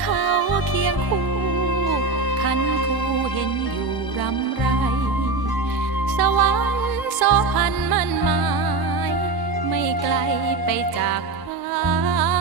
เขาเคียงคู่ คันคู่เห็นอยู่รำไร สวรรค์สอพันมันหมาย ไม่ไกลไปจากความ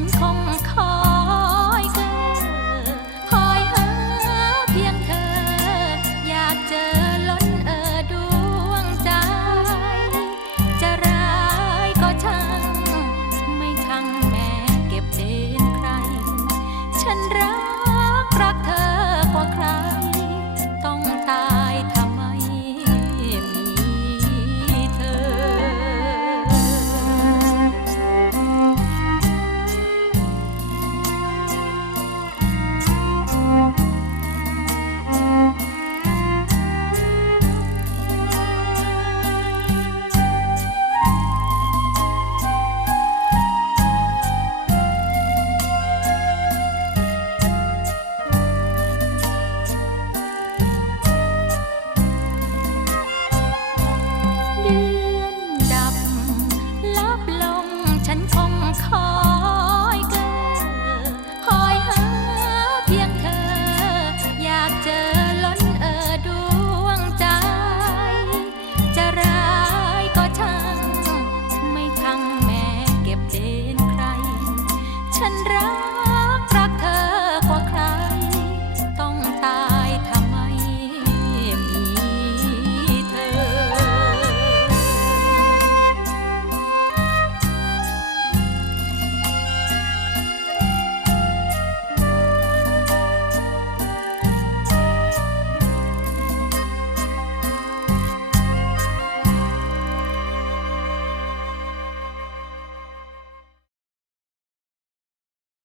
ฉันคงขอ